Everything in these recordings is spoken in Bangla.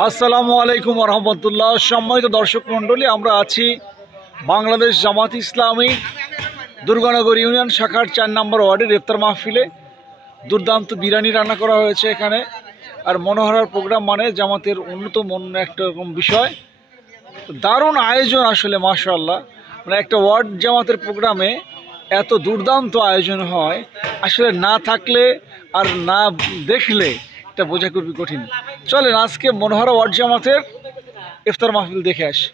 আসসালামু আলাইকুম ওয়া রাহমাতুল্লাহ। সম্মানিত দর্শক মণ্ডলী, আমরা আছি বাংলাদেশ জামাত ইসলামী দুর্গানগর ইউনিয়ন শাখার ৪ নম্বর ওয়ার্ডের ইফতার মাহফিলে। দুর্দান্ত বিরিয়ানি রান্না করা হয়েছে এখানে। আর মনোহরার প্রোগ্রাম মানে জামাতের অন্যতম অন্য একটা রকম বিষয়, দারুণ আয়োজন আসলে মাশাআল্লাহ। মানে একটা ওয়ার্ড জামাতের প্রোগ্রামে এত দুর্দান্ত আয়োজন হয়, আসলে না থাকলে আর না দেখলে এটা বোঝা খুবই কঠিন। চলেন আজকে মনোহরা ওয়ার্ড জামাতের ইফতার মাহফিল দেখে আসি।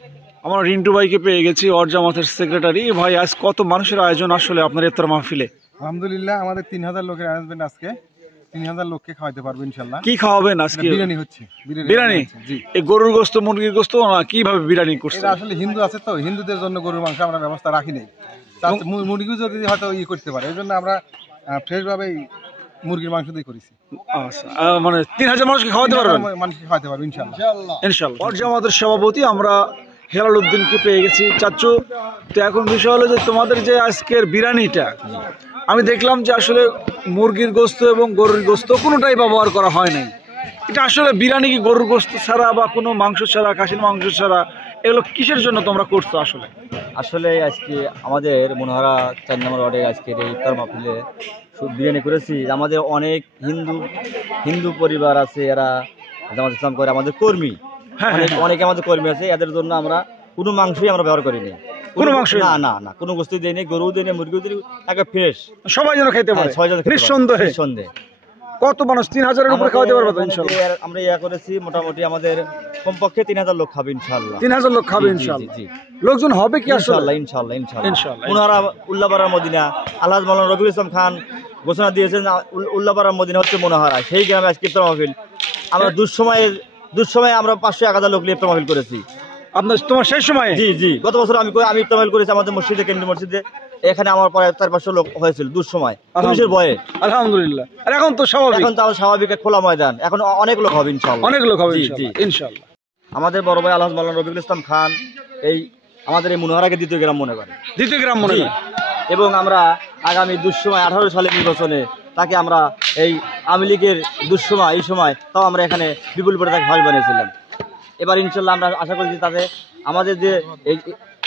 আমরা রিন্টু ভাইকে পেয়ে গেছি, ওয়ার্ড জামাতের সেক্রেটারি। ভাই, আজ কত মানুষের আয়োজন আসলে আপনার ইফতার মাহফিলে? আলহামদুলিল্লাহ, আমাদের 3000 লোকের অ্যারেঞ্জমেন্ট। আজকে 3000 লোককে খাওয়াতে পারবো ইনশাআল্লাহ। কি খাওয়াবেন আজকে? বিরিয়ানি হচ্ছে। বিরিয়ানি? জি। এই গরুর গোশত, মুরগির গোশত না, কিভাবে বিরিয়ানি করছে? এটা আসলে হিন্দু আছে তো, হিন্দুদের জন্য গরুর মাংস আমরা ব্যবস্থা রাখি নাই। মুরগিও যদি হয়তো করতে পারে, এই জন্য আমরা ফ্রেশ ভাবেই মুরগির মাংস দিয়ে করেছি। আচ্ছা, মানে 3000 মানুষকে খাওয়াতে পারবেন? মানুষকে খাওয়াতে পারবো ইনশাআল্লাহ। ইনশাআল্লাহ। ওয়ার্ড জামাতের সভাপতি আমরা হেলাল উদ্দিনকে পেয়ে গেছি। চাচ্চু, তো এখন বিষয় হলো যে তোমাদের যে আজকের বিরিয়ানিটা, আমি দেখলাম যে আসলে মুরগির গোশত এবং গরুর গোশত কোনোটাই ব্যবহার করা হয় নাই। এটা আসলে বিরিয়ানি কি গরুর গোশত ছাড়া বা কোনো মাংস ছাড়া, খাসির মাংস ছাড়া, এগুলো কিসের জন্য তোমরা করছো আসলে? আসলে আজকে আমাদের মনোহরা ৪ নম্বর ওয়ার্ডে আজকের এই ইফতার মাহফিলে বিরিয়ানি করেছি। আমাদের অনেক হিন্দু পরিবার আছে, এরা জামাত ইসলাম করে, আমাদের কর্মী অনেকে আমাদের কর্মী আছে। এদের জন্য আমরা কোনো মাংসই আমরা ব্যবহার করিনি। কোনো মাংস না, কোনো বস্তু দিই নি, গরু দিই নি, মুরগিও দিই, একে ফ্রেশ, সবাই যেন খেতে পারে। নিঃসন্দেহে। কত মানুষ? 3000-এর উপরে খাওয়াতে পারবে তো ইনশাআল্লাহ? আমরা করেছি মোটামুটি আমাদের কমপক্ষে 3000 লোক খাবে ইনশাআল্লাহ। 3000 লোক খাবে ইনশাআল্লাহ? জি। লোকজন হবে কি আসলে? ইনশাআল্লাহ। মনোহরা উল্লাপাড়ার মদিনা, আলহাজ মাওলানা রবিউল ইসলাম খান ঘোষণা দিয়েছেন উল্লাপাড়ার মদিনা হচ্ছে মনোহরা, সেই গ্রামে আজকে ইফতার মাহফিল। আমরা দুঃসময়ে আমরা 500-1000 লোক নিয়ে ইফতার মাহফিল করেছি। তোমার সেই সময়? জি। গত বছর আমি ইফতার মাহফিল করেছি আমাদের মসজিদে, কেন্দ্রীয় মসজিদে। এখানে আমার প্রায় 400-500 লোক হয়েছিল দুঃসময়, পুলিশের ভয়ে। আলহামদুলিল্লাহ। আর এখন তো স্বাভাবিক, এখন তাও স্বাভাবিক, খোলা ময়দান, এখন অনেক লোক হবে ইনশাআল্লাহ। অনেক লোক হবে ইনশাআল্লাহ। আমাদের বড় ভাই আলহাজ মাওলানা রবিউল ইসলাম খান আমাদের এই মনোহরাকে দ্বিতীয় গ্রাম মনে করে। এবং আমরা আগামী দুঃসময় 18 সালের নির্বাচনে তাকে আমরা এই আওয়ামী লীগের দুঃসময়, এই সময় তাও আমরা এখানে বিপুল ভোটে তাকে ভাই বানিয়েছিলাম। এবার ইনশাল্লাহ আমরা আশা করছি তাতে আমাদের যে এই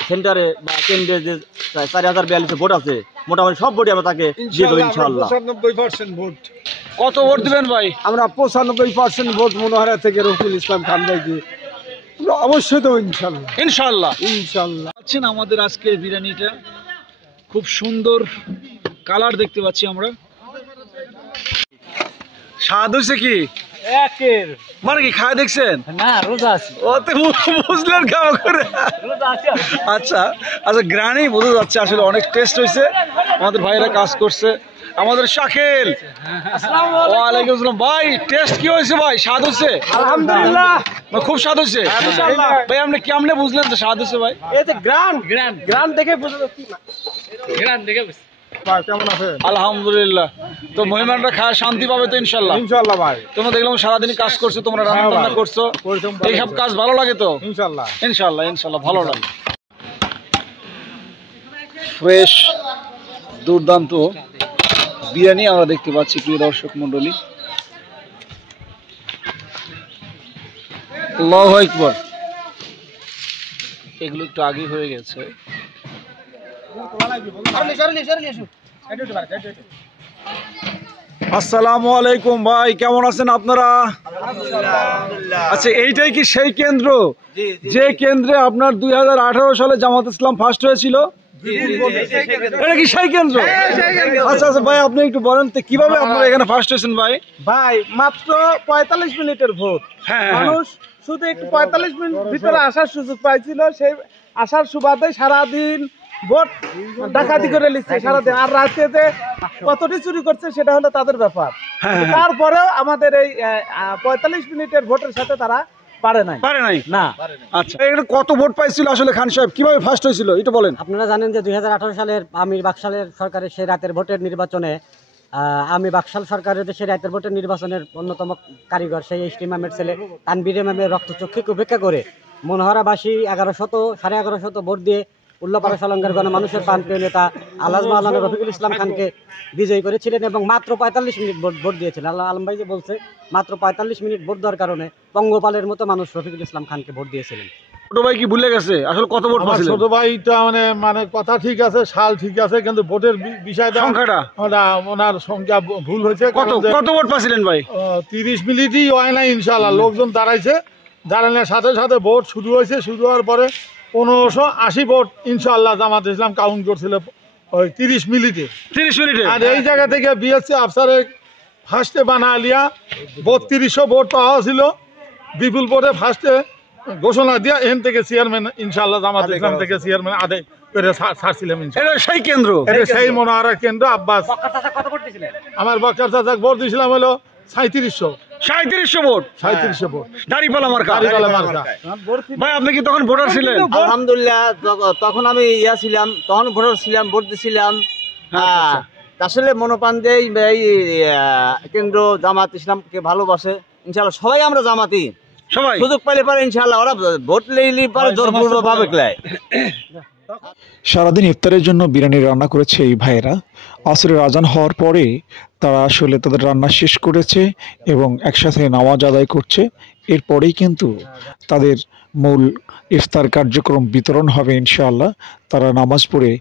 সেন্টারে বা কেন্দ্রে যে 4042 ভোট আছে, মোটামুটি সব ভোটই আমরা তাকে দিয়ে দেবো ইনশাআল্লাহ। 95% ভোট। কত ভোট দিবেন ভাই? আমরা 95% ভোট মনোহরা থেকে রফিকুল ইসলাম খান ভাইকে অবশ্যই দেবো ইনশাআল্লাহ। আছেন আমাদের আজকের বিরিয়ানিটা খুব সুন্দর কালার দেখতে পাচ্ছি আমরা। স্বাদ হয়েছে কি? মানে কি খায় দেখছেন? না, রোজা আছে। ও তো বুঝলেন খাওয়া করে। আচ্ছা, গ্রানেই বোঝা যাচ্ছে আসলে অনেক টেস্ট হয়েছে। আমাদের ভাইরা কাজ করছে। আমাদের শাকিল, ওয়ালাইকুম আসসালাম। ভাই, টেস্ট কি হয়েছে ভাই? স্বাদ হয়েছে? আলহামদুলিল্লাহ, খুব স্বাদ হয়েছে ভাই। আপনি কেমনে বুঝলেন তো স্বাদ হয়েছে ভাই? এই যে গ্রান দেখে বুঝা যাচ্ছে না। কেমন আছে? আলহামদুলিল্লাহ। তো মেহমানরা খায় শান্তি পাবে তো ইনশাল্লাহ? ইনশাআল্লাহ ভাই। তোমরা দেখলাম সারাদিন কাজ করছো, তোমরা রান্না করছো, এইসব কাজ ভালো লাগে তো? ইনশাল্লাহ ভালো লাগে। ফ্রেশ দুর্দান্ত বিরিয়ানি আমরা দেখতে পাচ্ছি প্রিয় দর্শক মন্ডলী। আল্লাহু আকবার। এগুলো একটু আগে হয়ে গেছে। আসসালামু আলাইকুম ভাই, কেমন আছেন আপনারা? আচ্ছা, এইটাই কি সেই কেন্দ্র যে কেন্দ্রে আপনার 2018 সালে জামাত ইসলাম ফার্স্ট হয়েছিল? এটা কি সেই কেন্দ্র? আচ্ছা ভাই, আপনি একটু বলেন তো কিভাবে আপনারা এখানে ফার্স্ট হয়েছেন ভাই? ভাই, মাত্র 45 মিনিটের ভোট। মানুষ শুধু একটু 45 মিনিট ভিতরে আসার সুযোগ পাইছিল, সেই আসার সুবাদে সারাদিন ভোট ডাকাতি করে লিখছে সারাদিন। আর রাতে যে কতটি চুরি করছে সেটা হলো তাদের ব্যাপার। তারপরেও আমাদের এই 45 মিনিটের ভোটের সাথে তারা পারে নাই না। আচ্ছা, এটা কত ভোট পাইছিল আসলে খান সাহেব? কিভাবে ফার্স্ট হয়েছিল এটা বলেন। আপনারা জানেন যে 2018 সালের আমির বাকশালের সরকারের সেই রাতের ভোটের নির্বাচনে আমি বাকশাল সরকারের সেই রাতের ভোটের নির্বাচনের অন্যতম কারিগর সেই এসটি ইমামের ছেলে তানবীর ইমামের রক্তচক্ষুকে উপেক্ষা করে মনোহরাবাসী 1100 সাড়ে 1100 ভোট দিয়ে উল্লাপাড়া সলঙ্গের গণমানুষের প্রান্তীয় নেতা আলহাজ মাওলানা রফিকুল ইসলাম খানকে বিজয়ী করেছিলেন এবং মাত্র 45 মিনিট ভোট দিয়েছিলেন। আলম ভাই যে বলছে মাত্র 45 মিনিট ভোট দেওয়ার কারণে পঙ্গপালের মতো মানুষ রফিকুল ইসলাম খানকে ভোট দিয়েছিলেন। ছোট ভাই কি ভুলে গেছে আসলে কত ভোট পাচ্ছিলেন? ছোট ভাইটা মানে কথা ঠিক আছে, সাল ঠিক আছে, কিন্তু ভোটের বিষয়টা সংখ্যাটা ওনার সংখ্যা ভুল হয়েছে। কত ভোট পাচ্ছিলেন ভাই? 30 মিনিটই হয় না ইনশাল্লাহ, লোকজন দাঁড়াইছে, দাঁড়ানোর সাথে সাথে ভোট শুরু হয়েছে। শুরু হওয়ার পরে 1580 ভোট ইনশাল্লাহ জামাত ইসলাম কাউন্ট করছিল ওই 30 মিনিটে। আর এই জায়গা থেকে বিএসসি আফসারের ফার্স্টে বানালিয়া 3200 ভোট পাওয়া ছিল বিপুল ভোটে ফার্স্টে ঘোষণা দিয়া এখান থেকে চেয়ারম্যান ইনশাল্লাহ জামাত ইসলাম থেকে চেয়ারম্যান আদায় করে ছাড়ছিলাম। সেই কেন্দ্র, সেই মনোহরা কেন্দ্র আব্বাস। আমার বক্কার চাচা ভোট দিয়েছিলাম হলো 3700 ভোট। 3700 ভোট দাঁড়িপাল্লা মার্কা। ভাই আপনি কি তখন ভোটার ছিলেন? আলহামদুলিল্লাহ, তখন আমি ছিলাম, তখন ভোটার ছিলাম, ভোট দিছিলাম। আসলে মনোপ্রাণ দিয়ে এই কেন্দ্র জামাত ইসলামকে ভালোবাসে ইনশাল্লাহ। সবাই আমরা জামাতি, সবাই সুযোগ পাইলে পারে ইনশাল্লাহ ওরা ভোট লেইলি পারে জোরপূর্বকভাবে ক্লায়। সারাদিন ইফতারের জন্য বিরিয়ানি রান্না করেছে এই ভাইয়েরা। আসরের আজান হওয়ার পরে তারা আসলে তাদের রান্না শেষ করেছে এবং একসাথে নামাজ আদায় করছে। এরপরেই কিন্তু তাদের মূল ইফতার কার্যক্রম বিতরণ হবে ইনশাআল্লাহ। তারা নামাজ পড়ে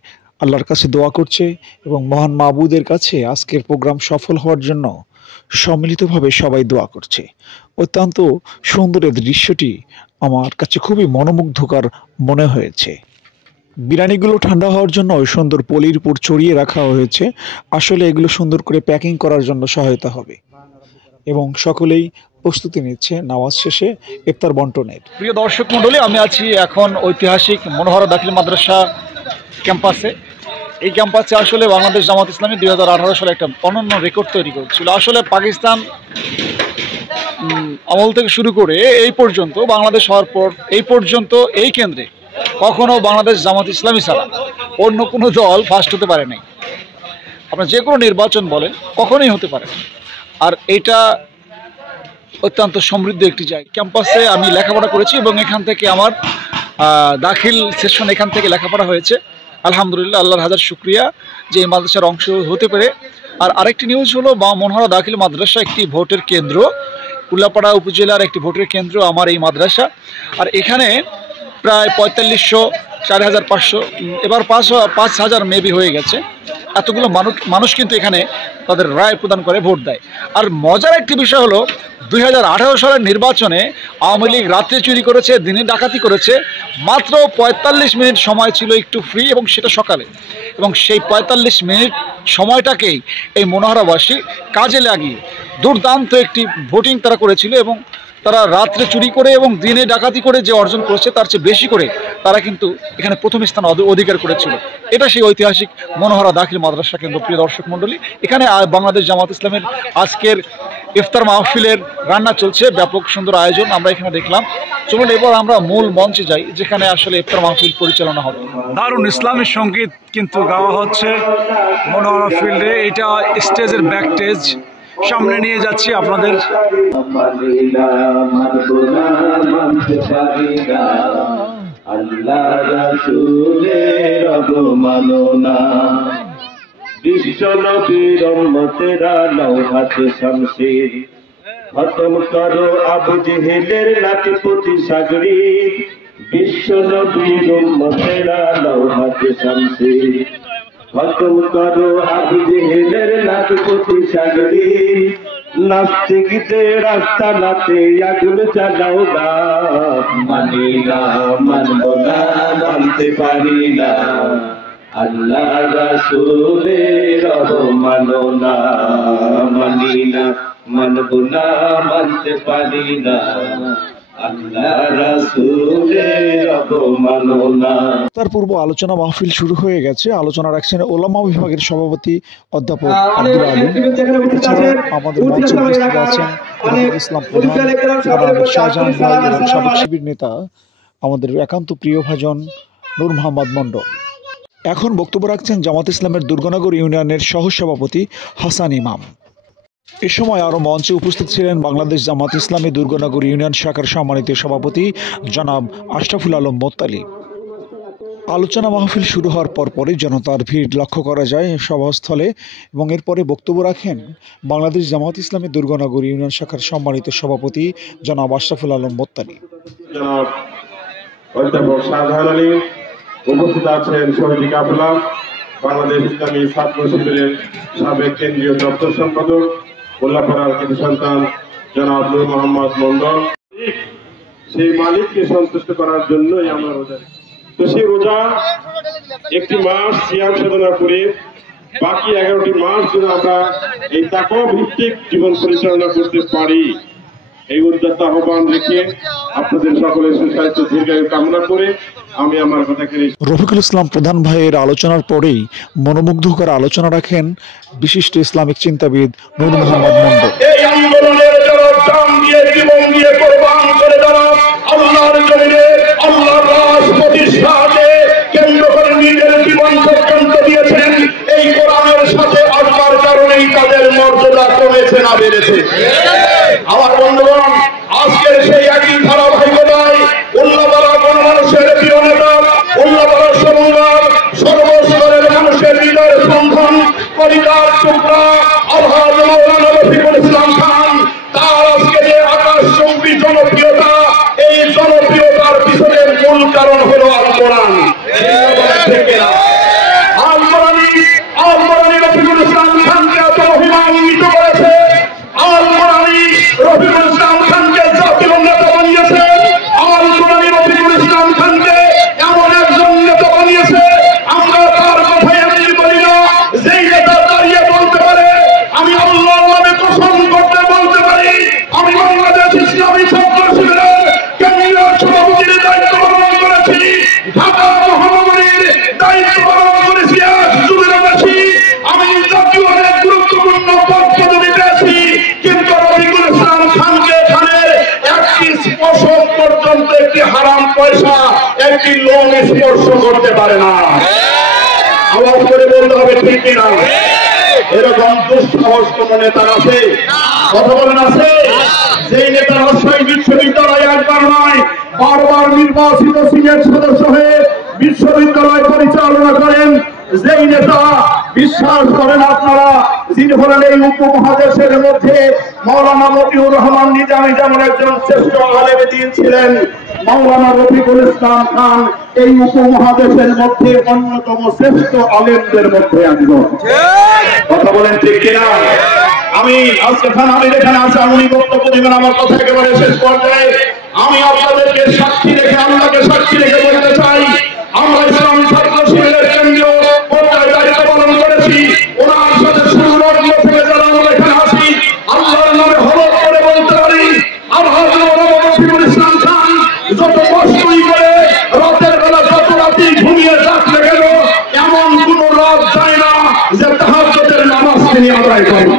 আল্লাহর কাছে দোয়া করছে এবং মহান মাবুদের কাছে আজকের প্রোগ্রাম সফল হওয়ার জন্য সম্মিলিতভাবে সবাই দোয়া করছে। অত্যন্ত সুন্দর এই দৃশ্যটি আমার কাছে খুবই মনোমুগ্ধকর মনে হয়েছে। বিরিয়ানিগুলো ঠান্ডা হওয়ার জন্য সুন্দর পলির উপর ছড়িয়ে রাখা হয়েছে। আসলে এগুলো সুন্দর করে প্যাকিং করার জন্য সহায়তা হবে এবং সকলেই প্রস্তুতি নিচ্ছে নামাজ শেষে ইফতার বন্টনের। প্রিয় দর্শক মণ্ডলী, আমি আছি এখন ঐতিহাসিক মনোহরা দাখিল মাদ্রাসা ক্যাম্পাসে। এই ক্যাম্পাসে আসলে বাংলাদেশ জামাত ইসলামী 2018 সালে একটা অনন্য রেকর্ড তৈরি করেছিল। আসলে পাকিস্তান আমল থেকে শুরু করে এই পর্যন্ত, বাংলাদেশ হওয়ার পর এই পর্যন্ত এই কেন্দ্রে কখনো বাংলাদেশ জামাত ইসলামী ছাড়া অন্য কোনো দল ফার্স্ট হতে পারে নাই। আপনার যে কোনো নির্বাচন বলেন, কখনোই হতে পারে না। আর এটা অত্যন্ত সমৃদ্ধ একটি জায়গা। ক্যাম্পাসে আমি লেখাপড়া করেছি এবং এখান থেকে আমার দাখিল সেশন এখান থেকে লেখাপড়া হয়েছে। আলহামদুলিল্লাহ, আল্লাহর হাজার শুক্রিয়া যে এই মাদ্রাসার অংশ হতে পেরে। আর আরেকটি নিউজ হলো, মনোহরা দাখিল মাদ্রাসা একটি ভোটের কেন্দ্র, উল্লাপাড়া উপজেলার একটি ভোটের কেন্দ্র আমার এই মাদ্রাসা। আর এখানে প্রায় 4500, 4500, এবার 5000 মেবি হয়ে গেছে। এতগুলো মানুষ কিন্তু এখানে তাদের রায় প্রদান করে ভোট দেয়। আর মজার একটি বিষয় হলো, 2018 সালের নির্বাচনে আওয়ামী লীগ রাত্রে চুরি করেছে, দিনে ডাকাতি করেছে। মাত্র 45 মিনিট সময় ছিল একটু ফ্রি, এবং সেটা সকালে। এবং সেই 45 মিনিট সময়টাকেই এই মনোহরাবাসী কাজে লাগিয়ে দুর্দান্ত একটি ভোটিং তারা করেছিল। এবং তারা রাত্রে চুরি করে এবং দিনে ডাকাতি করে যে অর্জন করেছে তার চেয়ে বেশি করে তারা কিন্তু এখানে প্রথম স্থান অধিকার করেছিল। এটা সেই ঐতিহাসিক মনোহরা দাখিল মাদ্রাসা কেন্দ্র। প্রিয় দর্শক মণ্ডলী, এখানে বাংলাদেশ জামাত ইসলামের আজকের ইফতার মাহফিলের রান্না চলছে, ব্যাপক সুন্দর আয়োজন আমরা এখানে দেখলাম। চলুন এবার আমরা মূল মঞ্চে যাই, যেখানে আসলে ইফতার মাহফিল পরিচালনা হবে। দারুণ ইসলামী সঙ্গীত কিন্তু গাওয়া হচ্ছে মনোহরা ফিল্ডে। এটা স্টেজের ব্যাক স্টেজ, সামনে নিয়ে যাচ্ছি আপনাদের। বিশ্বনবীর উম্মতেরা নাও হাতে শামশির, খতম করো আবু জেহেলের লাঠিপতি সাগরি। বিশ্বনবীর উম্মতেরা নাও হাতে শামশির, খতম করো আবু জেহেলের লাঠিপতি সাগরি। নাস্তিকদের রাস্তা নাতে আগুন চালাও না, মানি না, মানব না, মানতে পারি না। আল্লাহ রাসূলের অবমাননা, মানি না, মানব না, মানতে পারি না। তার পূর্ব আলোচনা মাহফিল শুরু হয়ে গেছে। আলোচনা রাখছেন ওলামা বিভাগের সভাপতি অধ্যাপক আব্দুল আলী। আমাদের মঞ্চে উপস্থিত আছেন ইসলাম প্রধান, শাহজাহান ভাই এবং সাবেক শিবির নেতা আমাদের একান্ত প্রিয় ভাজন নূর মোহাম্মদ মন্ডল। এখন বক্তব্য রাখছেন জামাত ইসলামের দুর্গানগর ইউনিয়নের সহসভাপতি হাসান ইমাম। এ সময় আরও মঞ্চে উপস্থিত ছিলেন বাংলাদেশ জামাত ইসলামী দুর্গানগর ইউনিয়ন শাখার সম্মানিত সভাপতি জনাব আশরাফুল আলম মোত্তালিব। আলোচনা মাহফিল শুরু হওয়ার পরপরই জনতার ভিড় লক্ষ্য করা যায় সভাস্থলে এবং এরপরে বক্তব্য রাখেন বাংলাদেশ জামাত ইসলামী দুর্গানগর ইউনিয়ন শাখার সম্মানিত সভাপতি জনাব আশরাফুল আলম মোত্তালি। জনাব অধ্যাপক শাহজাহান আলী, উপস্থিত আছেন শহীদ কাফেলা, বাংলাদেশ ইসলামী ছাত্র শিবিরের সাবেক কেন্দ্রীয় দপ্তর সম্পাদক, উল্লাপাড়ার কৃতি সন্তান জনাব নূর মোহাম্মদ মন্ডল। সেই মালিককে সন্তুষ্ট করার জন্যই আমরা রোজা, তো সেই রোজা একটি মাস সিয়াম সাধনা করে বাকি 11টি মাস যেন আমরা এই তাকওয়া ভিত্তিক জীবন পরিচালনা করতে পারি, এই উদ্যোক্তা আহ্বান রেখে আপনাদের সকলের সুস্বাস্থ্য দীর্ঘায়ু কামনা করে আমি আমার কথাকে। রফিকুল ইসলাম প্রধান ভাইয়ের আলোচনার পরেই মনোমুগ্ধকর আলোচনা রাখেন বিশিষ্ট ইসলামিক চিন্তাবিদ নূর মোহাম্মদ মন্ডল। এই আন্দোলনের জন্য জান দিয়ে জীবন দিয়ে কোরবান করে যারা আল্লাহর জমিনে আল্লাহর রাজ প্রতিষ্ঠাতে কেন্দ্র করে নিজের জীবন পর্যন্ত দিয়েছেন, এই কোরআনের সাথে আসবার কারণেই তাদের মর্যাদা কমেছে না বেড়েছে। আমার বন্ধুগণ, আজকের সেই একই ধারাবাহিকতায় উল্লাপাড়া গণমানুষের প্রিয় নেতা, উল্লাপাড়ার সমন্বয় সর্বস্তরের মানুষের হৃদয়ের সন্ধান, কলিজার টুকরা আলহাজ মাওলানা রফিকুল ইসলাম খান, তার আজকে যে আকাশচুম্বী জনপ্রিয়তা, এই জনপ্রিয়তার পিছনের মূল কারণ হলো আল কোরআন। আল কোরআনই রফিকুল ইসলাম খানকে এত মহিমান্বিত করেছে, আল কোরআনই রফিকুল ইসলাম খানকে জাতীয় নেতা বানিয়েছে, আল কোরআনই রফিকুল ইসলাম খানকে এমন একজন নেতা বানিয়েছে, আমরা তার কথা এমনি বলি না, যেই নেতা দাঁড়িয়ে বলতে পারে আমি আল্লাহর নামে কসম করতে বলতে পারি আমি বাংলাদেশ ইসলামী ছাত্র শিবিরের কেন্দ্রীয় সভাপতির দায়িত্ব পালন করেছি, ঢাকা মহানগরীর দায়িত্ব পালন করেছি, আমি জাতীয় অনেক গুরুত্বপূর্ণ পদ পদবি পেয়েছি, কিন্তু রফিকুল ইসলাম খানকে এখানে একটি স্পর্শ পর্যন্ত একটি হারাম পয়সা একটি লোন স্পর্শ করতে পারে না। আওয়াজ করে বলতে হবে ঠিক কিনা? এরকম দুঃসাহস কোন নেতার আছে? কথা বলেন আছে? সেই নেতা রাজশাহী বিশ্ববিদ্যালয় একবার নয় বারবার নির্বাচিত সিনেট সদস্য হয়ে বিশ্ববিদ্যালয় পরিচালনা করেন, যেই নেতা বিশ্বাস করেন আপনারা, যিনি হলেন এই উপমহাদেশের মধ্যে মাওলানা মতিউর রহমান নিজামী যেমন একজন শ্রেষ্ঠ আলেম দ্বীন ছিলেন, মাওলানা রফিকুল ইসলাম খান এই উপমহাদেশের মধ্যে অন্যতম শ্রেষ্ঠ আলেমদের মধ্যে একজন। কথা বলেন ঠিক কিনা? আমি আজকে আমির এখানে আছে, উনি বক্তব্য দিবেন, আমার কথা একেবারে শেষ পর্যায়ে আমি আপনাদেরকে সাক্ষী রেখে, আল্লাহকে সাক্ষী রেখে বলতে চাই, আমরা ইসলামী ছাত্র শিবিরের কেন্দ্রীয় পর্যায়ে দায়িত্ব পালন করেছি, ওনার সাথে সুলগ্ন থেকে যারা আমরা এখানে আসি আল্লাহর নামে হলফ করে বলতে পারি আলহাজ মাওলানা রফিকুল ইসলাম খান যত কষ্টই করে রাতের বেলা যত রাতি ঘুমিয়ে যাক না কেন এমন কোন রাত যায় না যে তাহাজ্জুদের নামাজ তিনি আদায় করেন।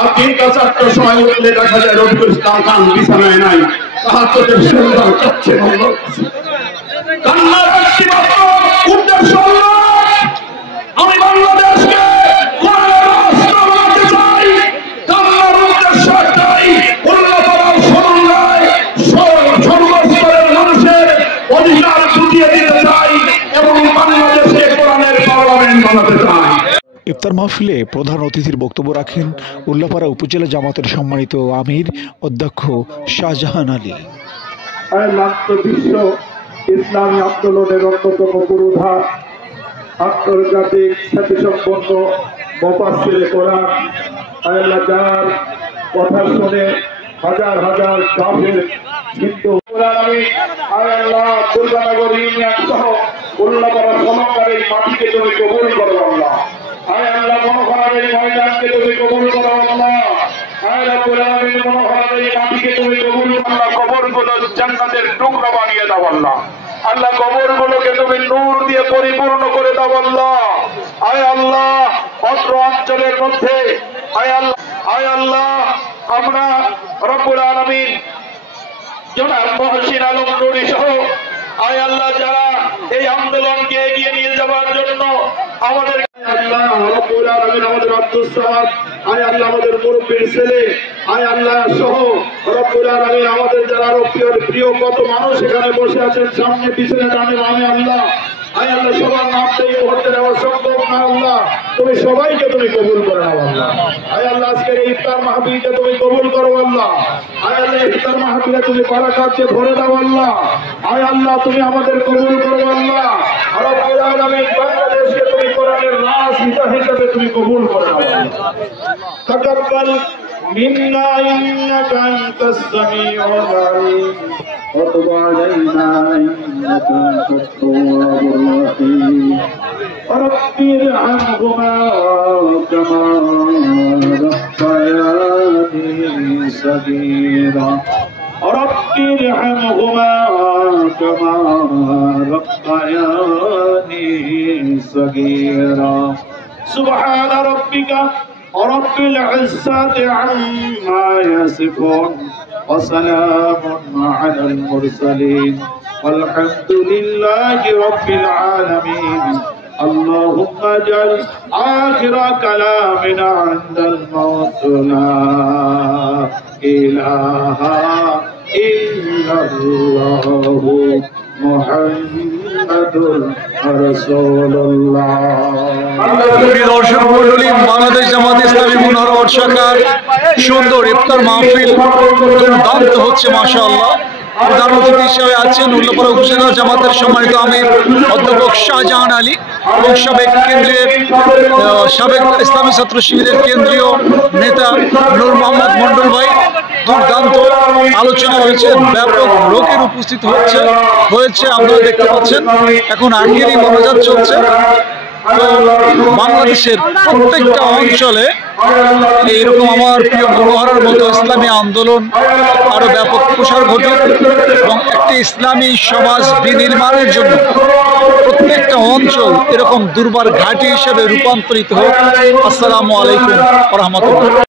আর 3টা-4টার সময় উঠলে দেখা যায় রফিকুল ইসলাম খান বিছানায় নাই, তাহাজ্জুদের সুন্দর করছে কান্নার ব্যক্তিগত উদ্দেশ্য হল আমি বাংলাদেশকে রাষ্ট্র বানাতে চাই, কান্নার উদ্দেশ্য একটাই, উল্লাপাড়ার সমন্বয় সর্বস্তরের মানুষের অধিকার বুঝিয়ে দিতে চাই এবং বাংলাদেশে কোরআনের পার্লামেন্ট বানাতে চাই। ইফতার মাহফিলে প্রধান অতিথির বক্তব্য রাখেন উল্লাপাড়া উপজেলা জামাতের সম্মানিত আমির অধ্যক্ষ শাহজাহান আলী। বিশ্ব ইসলামী আন্দোলনের অন্যতম পুরোধা, আন্তর্জাতিক খ্যাতিসম্পন্ন মুফাসসিরে কোরআন, আল্লাহ যার কথা শুনে হাজার হাজার কাফের হিন্দু আল্লাহ দুর্গানগর ইউনিয়ন সহ উল্লাপাড়া সমকার এই মাটিকে তুমি কবুল করো আল্লাহ, আয় আল্লাহ মনোহরার এই ময়দানকে তুমি কবুল করো আল্লাহ, আয় রব্বুল আলামিন মনোহরার এই মাটিকে তুমি কবুল করো, কবরগুলো জান্নাতের টুকরা বানিয়ে দাও আল্লাহ, আল্লাহ কবরগুলোকে তুমি নূর দিয়ে পরিপূর্ণ করে দাও আল্লাহ, আয় আল্লাহ অত্র অঞ্চলের মধ্যে আয় আল্লাহ আমরা রব্বুল আলামিন জনাব মহসিন আলম নুরি সহ আয় আল্লাহ যারা এই আন্দোলনকে এগিয়ে নিয়ে যাওয়ার জন্য আমাদের আল্লাহ রব্বুল আলামিন আমাদের আব্দুস সামাদ আয় আল্লাহ আমাদের মুরব্বির ছেলে আয় আল্লাহ সহ রব্বুল আলামিন আমাদের যারা প্রিয় কত মানুষ এখানে বসে আছেন সামনে পিছনে ডানে বামে আল্লাহ আয় আল্লাহ সবার নামটা এই মুহূর্তে নেওয়া সম্ভব না আল্লাহ তুমি সবাইকে তুমি কবুল করে নাও আল্লাহ আয় আল্লাহ আজকের এই ইফতার মাহফিলকে তুমি কবুল করো আল্লাহ আয় আল্লাহ ইফতার মাহফিলে তুমি বারাকাতে ভরে দাও আল্লাহ আয় আল্লাহ তুমি আমাদের কবুল করো আল্লাহ রব্বুল আলামিন বাংলাদেশকে তুমি কোরআনের রাজনীতি হিসেবে তুমি কবুল করে নাও তাকাব্বাল মিন্না ইন্নাকা আনতাস সামিউল আলিম وتب علينا إنك أنت التواب الرحيم رب ارحمهما كما ربياني صغيرا رب ارحمهما كما ربياني صغيرا سبحان ربك رب العزة عما يصفون وسلام على المرسلين والحمد لله رب العالمين اللهم اجعل آخر كلامنا عند الموت لا إله إلا الله محمد رسول الله দর্শক মণ্ডলী, বাংলাদেশ জামাত ইসলামী মুনারওয়াট শাখার সুন্দর ইফতার মাহফিল দুর্দান্ত হচ্ছে মাশাআল্লাহ। প্রধান অতিথি হিসেবে আছেন উল্লাপাড়া উপজেলা জামাতের সম্মানিত আমির অধ্যাপক শাহজাহান আলী এবং সাবেক ইসলামী ছাত্র শিবিরের কেন্দ্রীয় নেতা নূর মোহাম্মদ মন্ডল ভাই। দুর্দান্ত আলোচনা হয়েছে, ব্যাপক লোকের উপস্থিত হয়েছে আপনারা দেখতে পাচ্ছেন। এখন আখেরি মোনাজাত চলছে। তো বাংলাদেশের প্রত্যেকটা অঞ্চলে এইরকম আমার প্রিয় মনোহরার মতো ইসলামী আন্দোলন আরো ব্যাপক প্রসার ঘটুক এবং একটি ইসলামী সমাজ বিনির্মাণের জন্য প্রত্যেকটা অঞ্চল এরকম দুর্বার ঘাঁটি হিসেবে রূপান্তরিত হোক। আসসালামু আলাইকুম ওয়া রাহমাতুল্লাহ।